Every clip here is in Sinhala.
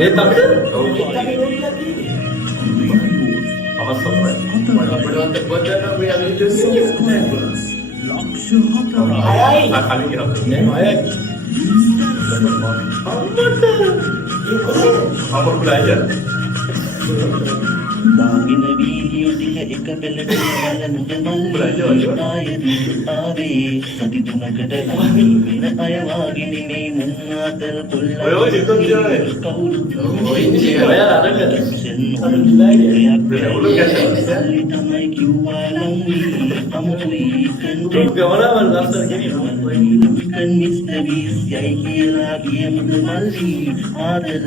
ඒත් අපිට දාගෙන වීඩියෝ ටික එක පෙළට බලනද මල්ලි ආවේ සති තුනකට වෙන අය වාගෙන මේ මුන් අතර පුල්ලයි කවුරු සල්ලි තමයි කිව්වා ලංවි අමුතුයි කන් මිස්ටර් බීස් යයි කියලා ගියමුද මල්ලි ආදර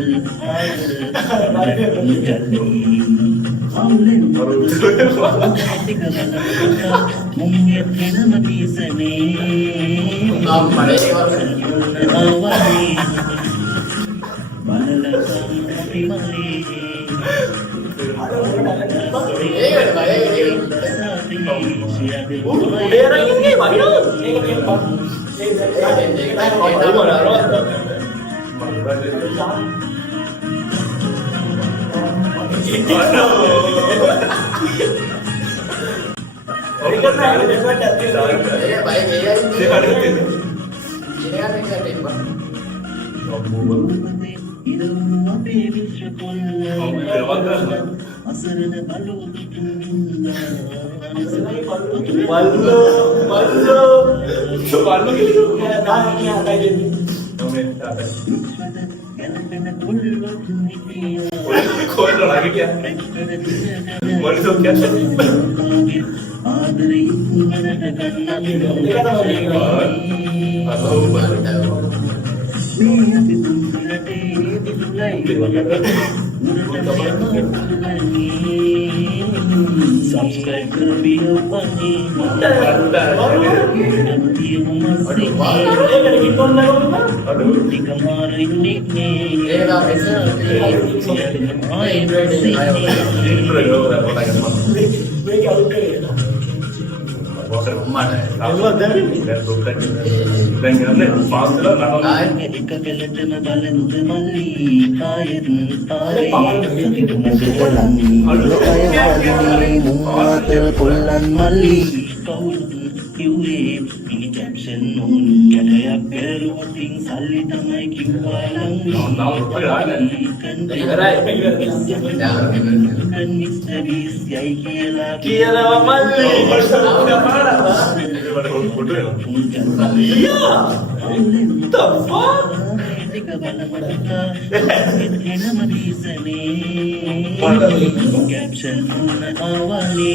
subscribe to video funny Pulan mali kau kiwe ini caption nun kaya keruting sali tamai kiwalang kan misterius yai kila mali caption awali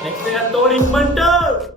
next dengan Tony Mantap.